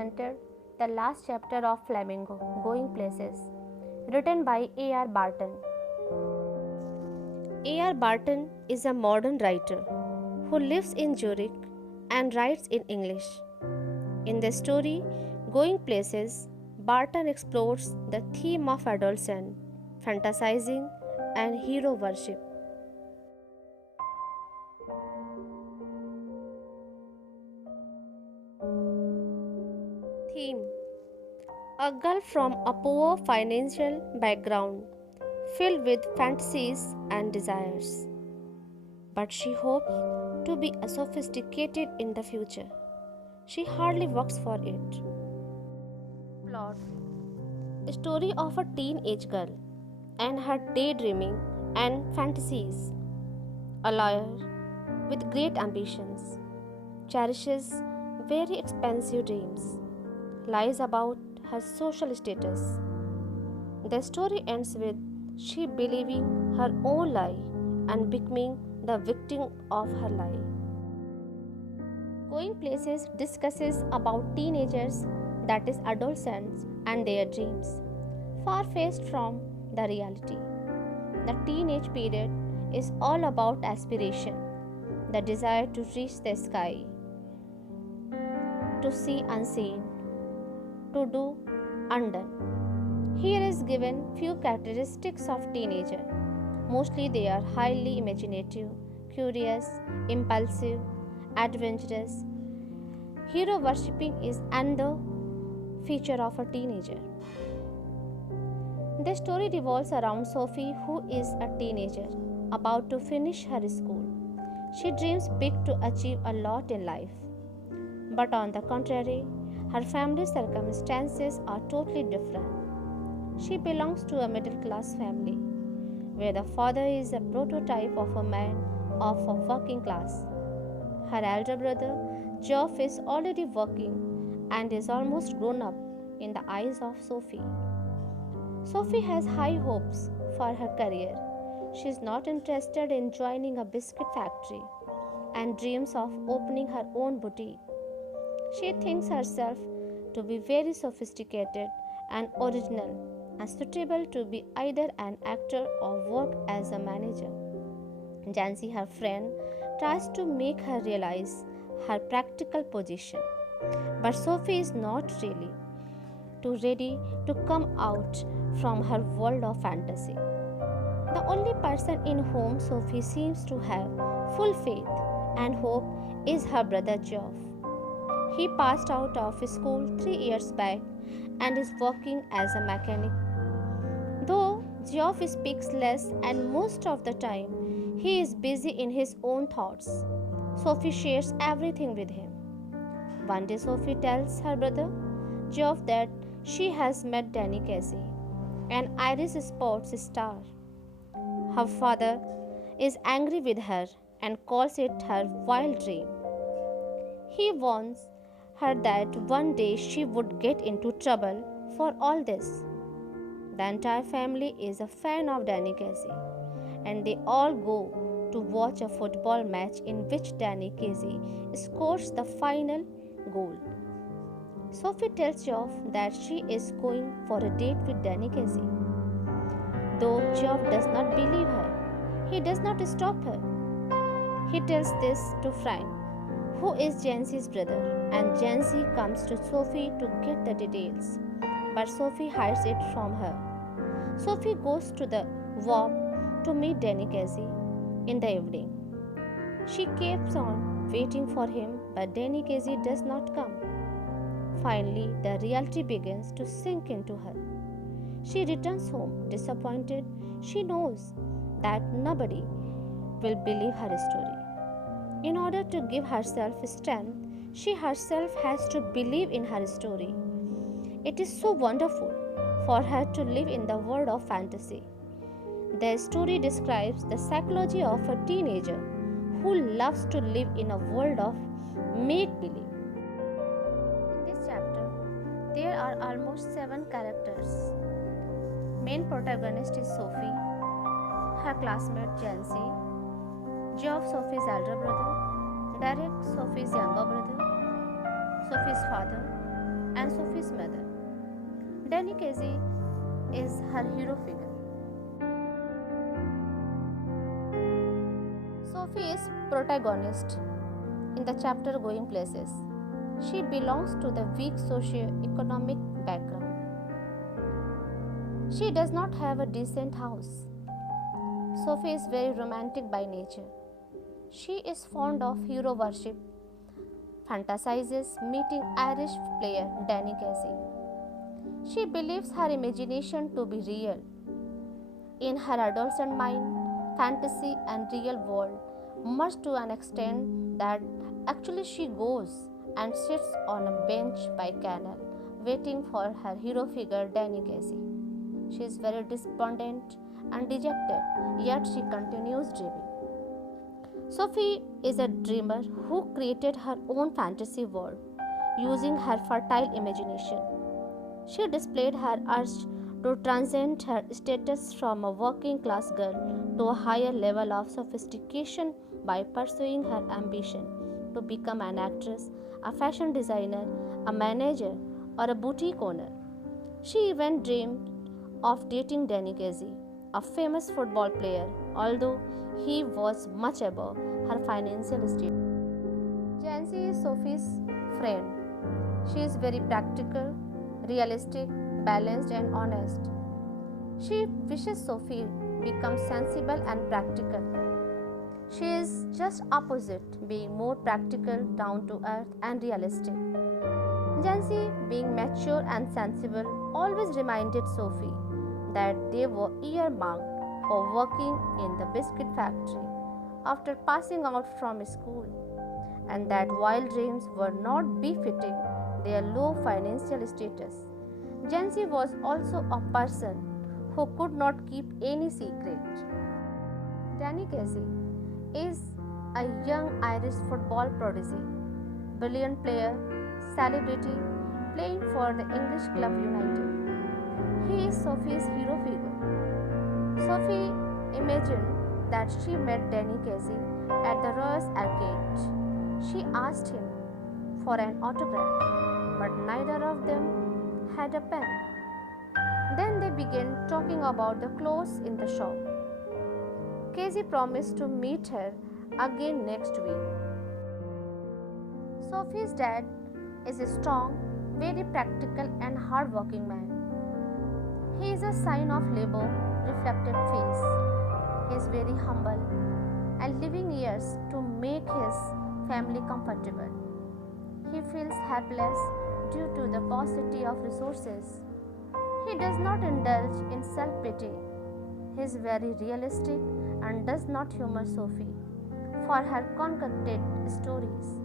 presented the last chapter of Flamingo, Going Places, written by A.R. Barton. A.R. Barton is a modern writer who lives in Zurich and writes in English. In the story Going Places, Barton explores the theme of adolescent, fantasizing, and hero worship. Theme: a girl from a poor financial background, filled with fantasies and desires. But she hopes to be a sophisticated in the future. She hardly works for it. Plot: a story of a teenage girl and her daydreaming and fantasies. A lawyer with great ambitions cherishes very expensive dreams, lies about her social status. The story ends with she believing her own lie and becoming the victim of her lie. Going Places discusses about teenagers, that is adolescents, and their dreams, far-fetched from the reality. The teenage period is all about aspiration, the desire to reach the sky, to see unseen, to do undone. Here is given few characteristics of teenager. Mostly they are highly imaginative, curious, impulsive, adventurous. Hero worshipping is another feature of a teenager. The story revolves around Sophie, who is a teenager about to finish her school. She dreams big to achieve a lot in life. But on the contrary, her family circumstances are totally different. She belongs to a middle class family, where the father is a prototype of a man of a working class. Her elder brother, Geoff, is already working and is almost grown up in the eyes of Sophie. Sophie has high hopes for her career. She is not interested in joining a biscuit factory and dreams of opening her own boutique. She thinks herself to be very sophisticated and original and suitable to be either an actor or work as a manager. Jancy, her friend, tries to make her realize her practical position, but Sophie is not really too ready to come out from her world of fantasy. The only person in whom Sophie seems to have full faith and hope is her brother Geoff. He passed out of school 3 years back and is working as a mechanic. Though Geoff speaks less and most of the time he is busy in his own thoughts, Sophie shares everything with him. One day Sophie tells her brother Geoff that she has met Danny Casey, an Irish sports star. Her father is angry with her and calls it her wild dream. He warns her that one day she would get into trouble for all this. The entire family is a fan of Danny Casey, and they all go to watch a football match in which Danny Casey scores the final goal. Sophie tells Geoff that she is going for a date with Danny Casey. Though Geoff does not believe her, he does not stop her. He tells this to Frank, who is Jancy's brother, and Jancy comes to Sophie to get the details, but Sophie hides it from her. Sophie goes to the Warp to meet Danny Casey in the evening. She keeps on waiting for him, but Danny Casey does not come. Finally, the reality begins to sink into her. She returns home disappointed. She knows that nobody will believe her story. In order to give herself strength, she herself has to believe in her story. It is so wonderful for her to live in the world of fantasy. The story describes the psychology of a teenager who loves to live in a world of make-believe. In this chapter, there are almost 7 characters. Main protagonist is Sophie, her classmate Jancy, Geoff, Sophie's elder brother, Derek, Sophie's younger brother, Sophie's father, and Sophie's mother. Danny Casey is her hero figure. Sophie is protagonist in the chapter Going Places. She belongs to the weak socio-economic background. She does not have a decent house. Sophie is very romantic by nature. She is fond of hero worship, fantasizes meeting Irish player Danny Casey. She believes her imagination to be real. In her adolescent mind, fantasy and real world merge to an extent that actually she goes and sits on a bench by canal waiting for her hero figure Danny Casey. She is very despondent and dejected, yet she continues dreaming. Sophie is a dreamer who created her own fantasy world using her fertile imagination. She displayed her urge to transcend her status from a working class girl to a higher level of sophistication by pursuing her ambition to become an actress, a fashion designer, a manager, or a boutique owner. She even dreamed of dating Danny Casey, a famous football player, although he was much above her financial status. Jancy is Sophie's friend. She is very practical, realistic, balanced, and honest. She wishes Sophie becomes sensible and practical. She is just opposite, being more practical, down to earth, and realistic. Jancy, being mature and sensible, always reminded Sophie that they were earmarked for working in the biscuit factory after passing out from school, and that wild dreams were not befitting their low financial status. Jancy was also a person who could not keep any secret. Danny Casey is a young Irish football prodigy, brilliant player, celebrity, playing for the English club United. He is Sophie's hero figure. Sophie imagined that she met Danny Casey at the Royals Arcade. She asked him for an autograph, but neither of them had a pen. Then they began talking about the clothes in the shop. Casey promised to meet her again next week. Sophie's dad is a strong, very practical and hard-working man. He is a sign of labor reflected face. He is very humble and living years to make his family comfortable. He feels helpless due to the paucity of resources. He does not indulge in self-pity. He is very realistic and does not humor Sophie for her concocted stories.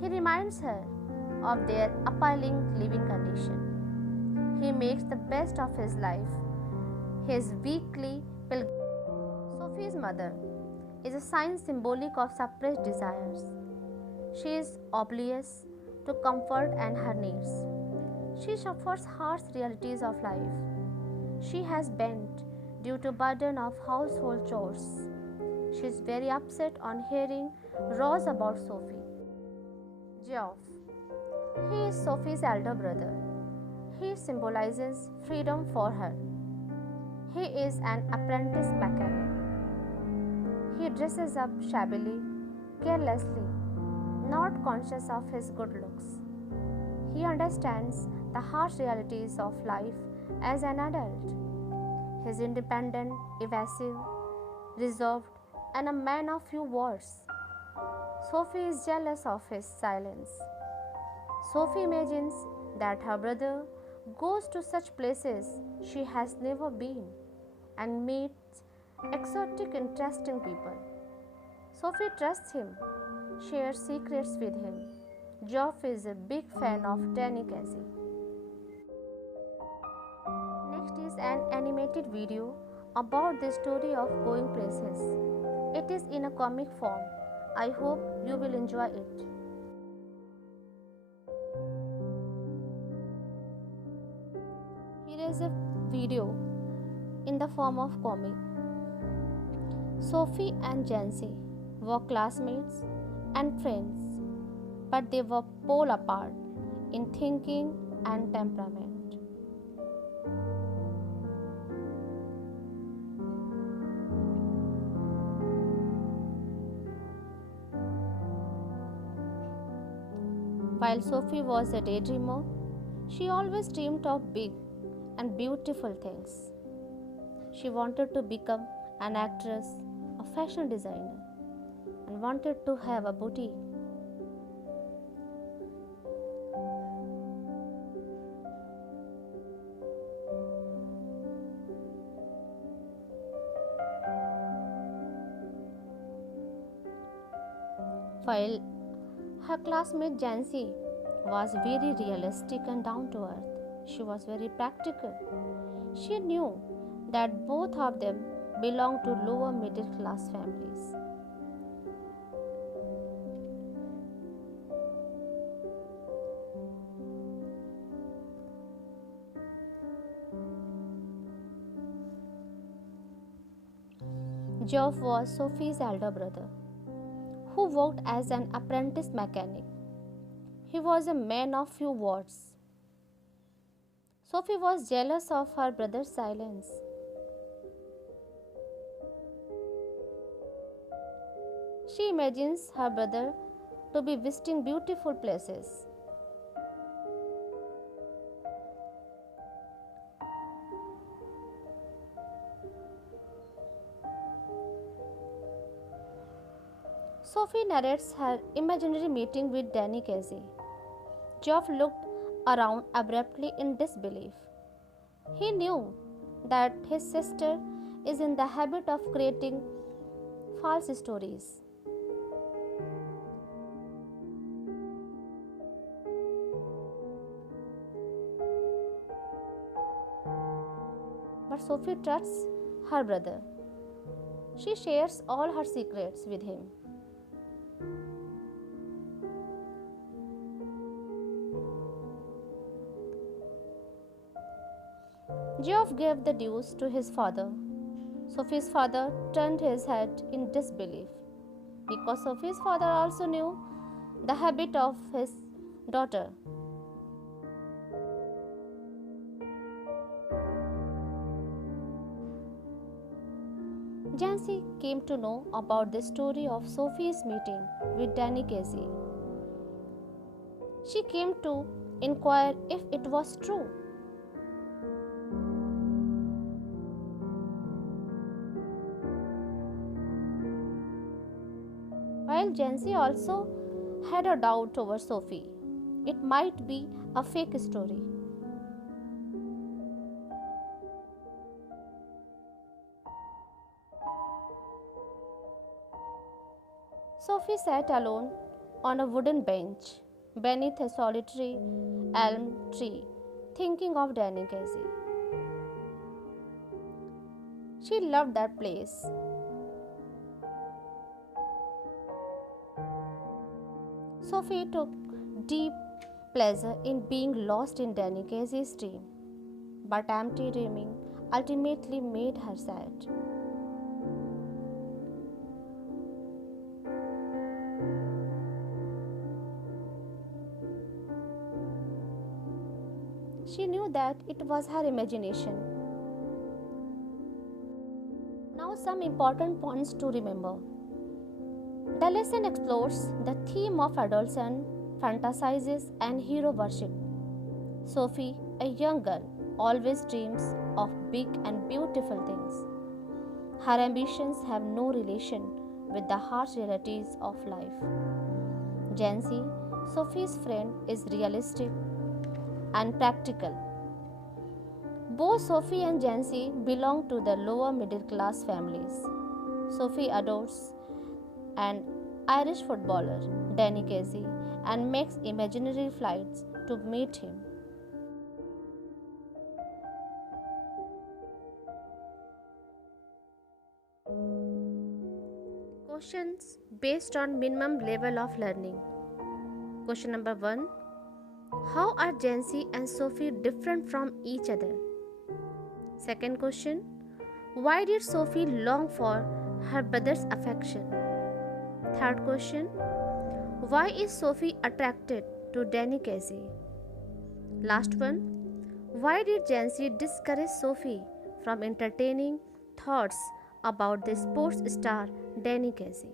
He reminds her of their appalling living condition. He makes the best of his life. His weekly pilgrimage. Sophie's mother is a sign symbolic of suppressed desires. She is oblivious to comfort and her needs. She suffers harsh realities of life. She has bent due to burden of household chores. She is very upset on hearing Rose about Sophie. Geoff. He is Sophie's elder brother. He symbolizes freedom for her. He is an apprentice mechanic. He dresses up shabbily, carelessly, not conscious of his good looks. He understands the harsh realities of life as an adult. He is independent, evasive, reserved, and a man of few words. Sophie is jealous of his silence. Sophie imagines that her brother goes to such places she has never been and meets exotic, interesting people. Sophie trusts him, shares secrets with him. Geoff is a big fan of Danny Casey. Next is an animated video about the story of Going Places. It is in a comic form. I hope you will enjoy it. Here is a video in the form of comic. Sophie and Jancy were classmates and friends, but they were pole apart in thinking and temperament. While Sophie was a daydreamer, she always dreamed of big and beautiful things. She wanted to become an actress, a fashion designer, and wanted to have a boutique. While her classmate Jancy was very realistic and down to earth, she was very practical. She knew that both of them belonged to lower middle class families. Geoff was Sophie's elder brother, who worked as an apprentice mechanic. He was a man of few words. Sophie was jealous of her brother's silence. She imagines her brother to be visiting beautiful places. Sophie narrates her imaginary meeting with Danny Casey. Geoff looked around abruptly in disbelief. He knew that his sister is in the habit of creating false stories. But Sophie trusts her brother. She shares all her secrets with him. Geoff gave the news to his father. Sophie's father turned his head in disbelief because Sophie's father also knew the habit of his daughter. Jancy came to know about the story of Sophie's meeting with Danny Casey. She came to inquire if it was true. While Jancy also had a doubt over Sophie, it might be a fake story. Sophie sat alone on a wooden bench beneath a solitary elm tree, thinking of Danny Casey. She loved that place. Sophie took deep pleasure in being lost in Danny Casey's dream, but empty dreaming ultimately made her sad. She knew that it was her imagination. Now, some important points to remember. The lesson explores the theme of adolescence, fantasizes, and hero worship. Sophie, a young girl, always dreams of big and beautiful things. Her ambitions have no relation with the harsh realities of life. Jancy, Sophie's friend, is realistic and practical. Both Sophie and Jancy belong to the lower middle class families. Sophie adores an Irish footballer, Danny Casey, and makes imaginary flights to meet him. Questions based on minimum level of learning. Question number 1. How are Jancy and Sophie different from each other? Second question. Why did Sophie long for her brother's affection? Third question. Why is Sophie attracted to Danny Casey? Last one. Why did Jancy discourage Sophie from entertaining thoughts about the sports star Danny Casey?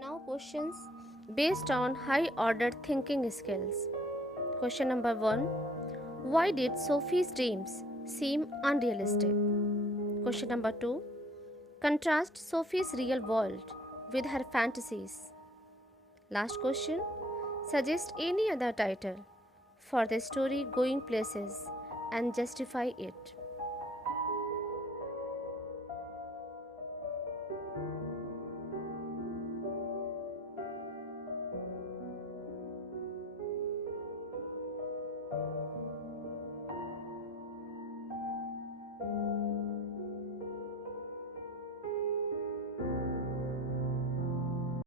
Now, questions based on high ordered thinking skills. Question number 1. Why did Sophie's dreams seem unrealistic? Question number 2. Contrast Sophie's real world with her fantasies. Last question. Suggest any other title for the story Going Places and justify it.